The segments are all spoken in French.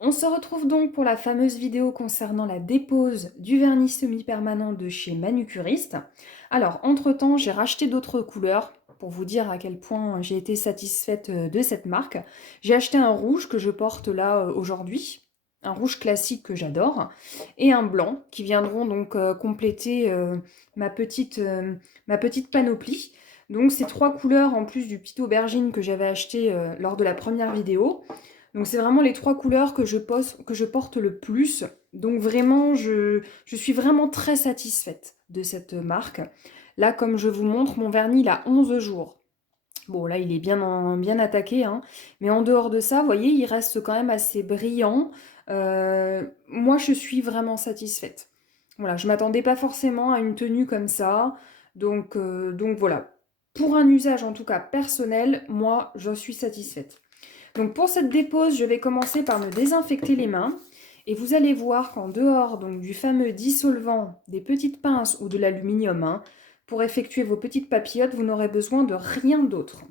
On se retrouve donc pour la fameuse vidéo concernant la dépose du vernis semi-permanent de chez Manucuriste. Alors, entre-temps, j'ai racheté d'autres couleurs pour vous dire à quel point j'ai été satisfaite de cette marque. J'ai acheté un rouge que je porte là aujourd'hui, un rouge classique que j'adore, et un blanc qui viendront donc compléter ma petite, euh, ma petite panoplie. Donc ces trois couleurs en plus du petit aubergine que j'avais acheté lors de la première vidéo. Donc c'est vraiment les trois couleurs que je porte le plus. Donc vraiment, je suis vraiment très satisfaite de cette marque. Là, comme je vous montre, mon vernis, il a 11 jours. Bon, là, il est bien attaqué, hein. Mais en dehors de ça, vous voyez, il reste quand même assez brillant. Moi, je suis vraiment satisfaite. Voilà, je m'attendais pas forcément à une tenue comme ça. Donc voilà. Pour un usage, en tout cas personnel, moi, je suis satisfaite. Donc pour cette dépose, je vais commencer par me désinfecter les mains. Et vous allez voir qu'en dehors donc, du fameux dissolvant, des petites pinces ou de l'aluminium, hein, pour effectuer vos petites papillotes, vous n'aurez besoin de rien d'autre.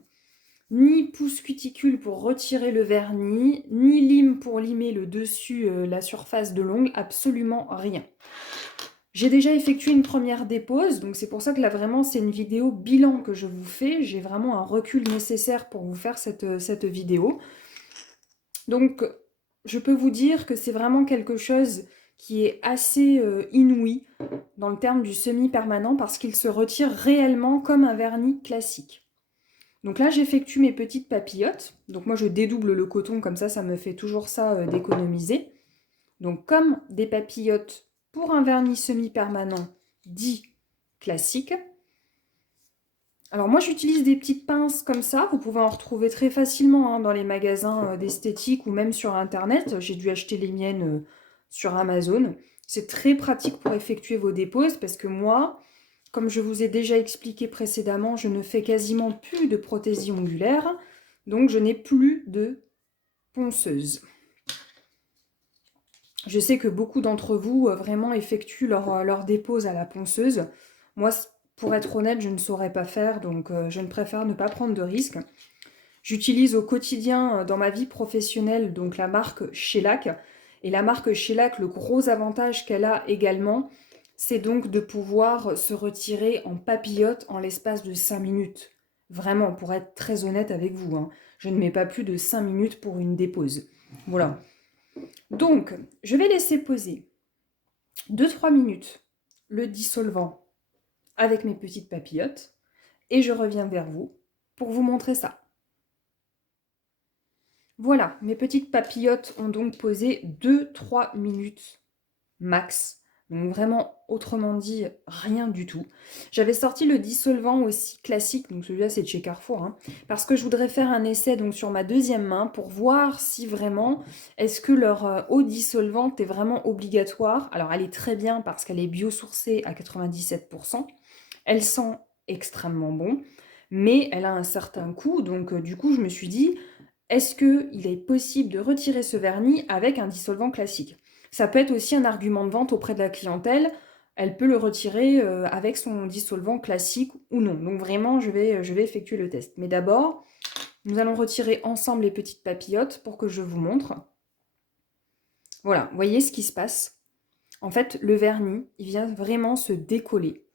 Ni pousse cuticule pour retirer le vernis, ni lime pour limer le dessus, la surface de l'ongle, absolument rien. J'ai déjà effectué une première dépose, donc c'est pour ça que là vraiment c'est une vidéo bilan que je vous fais. J'ai vraiment un recul nécessaire pour vous faire cette vidéo. Donc, je peux vous dire que c'est vraiment quelque chose qui est assez inouï dans le terme du semi-permanent parce qu'il se retire réellement comme un vernis classique. Donc là, j'effectue mes petites papillotes. Donc moi, je dédouble le coton, comme ça me fait toujours ça d'économiser. Donc comme des papillotes pour un vernis semi-permanent dit classique. Alors moi j'utilise des petites pinces comme ça, vous pouvez en retrouver très facilement hein, dans les magasins d'esthétique ou même sur internet. J'ai dû acheter les miennes sur Amazon. C'est très pratique pour effectuer vos déposes parce que moi, comme je vous ai déjà expliqué précédemment, je ne fais quasiment plus de prothésie ongulaire, donc je n'ai plus de ponceuse. Je sais que beaucoup d'entre vous vraiment effectuent leur dépose à la ponceuse. Moi, pour être honnête, je ne saurais pas faire, donc je ne préfère ne pas prendre de risques. J'utilise au quotidien dans ma vie professionnelle donc la marque Shellac. Et la marque Shellac, le gros avantage qu'elle a également, c'est donc de pouvoir se retirer en papillote en l'espace de 5 minutes. Vraiment, pour être très honnête avec vous, hein, je ne mets pas plus de 5 minutes pour une dépose. Voilà. Donc, je vais laisser poser 2-3 minutes le dissolvant avec mes petites papillotes et je reviens vers vous pour vous montrer ça. Voilà, mes petites papillotes ont donc posé 2-3 minutes max. Donc vraiment, autrement dit, rien du tout. J'avais sorti le dissolvant aussi classique, donc celui-là c'est de chez Carrefour, hein, parce que je voudrais faire un essai donc sur ma deuxième main pour voir si vraiment, est-ce que leur eau dissolvante est vraiment obligatoire. Alors elle est très bien parce qu'elle est biosourcée à 97%, elle sent extrêmement bon, mais elle a un certain coût, donc du coup je me suis dit, est-ce qu'il est possible de retirer ce vernis avec un dissolvant classique? Ça peut être aussi un argument de vente auprès de la clientèle. Elle peut le retirer avec son dissolvant classique ou non. Donc vraiment, je vais effectuer le test. Mais d'abord, nous allons retirer ensemble les petites papillotes pour que je vous montre. Voilà, vous voyez ce qui se passe? En fait, le vernis, il vient vraiment se décoller.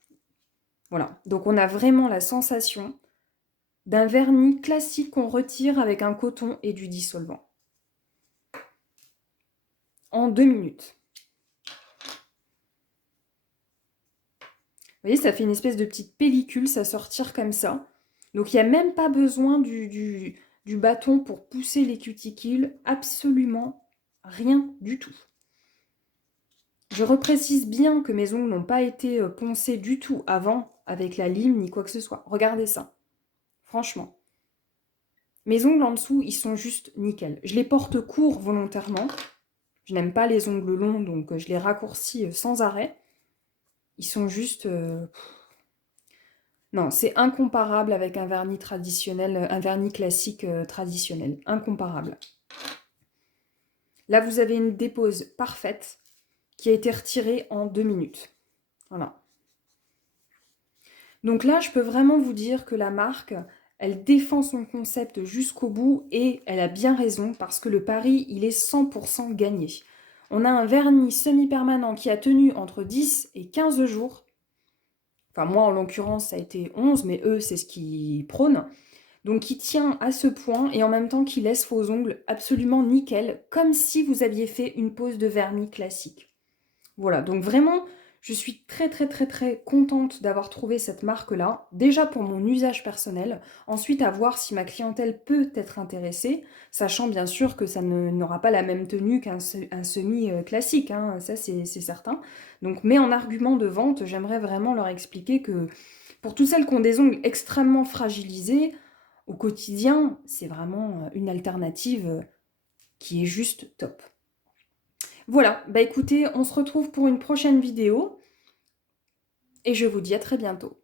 Voilà, donc on a vraiment la sensation d'un vernis classique qu'on retire avec un coton et du dissolvant. En 2 minutes. Vous voyez, ça fait une espèce de petite pellicule, ça sortir comme ça. Donc il n'y a même pas besoin du bâton pour pousser les cuticules, absolument rien du tout. Je reprécise bien que mes ongles n'ont pas été poncés du tout avant avec la lime ni quoi que ce soit. Regardez ça, franchement. Mes ongles en dessous, ils sont juste nickel. Je les porte courts volontairement. Je n'aime pas les ongles longs, donc je les raccourcis sans arrêt. Ils sont juste... Non, c'est incomparable avec un vernis traditionnel, un vernis classique traditionnel. Incomparable. Là, vous avez une dépose parfaite qui a été retirée en 2 minutes. Voilà. Donc là, je peux vraiment vous dire que la marque, Elle défend son concept jusqu'au bout et elle a bien raison parce que le pari, il est 100% gagné. On a un vernis semi-permanent qui a tenu entre 10 et 15 jours. Enfin, moi, en l'occurrence, ça a été 11, mais eux, c'est ce qu'ils prônent. Donc, qui tient à ce point et en même temps qui laisse vos ongles absolument nickel, comme si vous aviez fait une pose de vernis classique. Voilà, donc vraiment, je suis très très très très contente d'avoir trouvé cette marque-là, déjà pour mon usage personnel, ensuite à voir si ma clientèle peut être intéressée, sachant bien sûr que ça n'aura pas la même tenue qu'un semi classique, hein, ça c'est certain. Donc, mais en argument de vente, j'aimerais vraiment leur expliquer que pour toutes celles qui ont des ongles extrêmement fragilisés, au quotidien, c'est vraiment une alternative qui est juste top. Voilà, bah écoutez, on se retrouve pour une prochaine vidéo et je vous dis à très bientôt.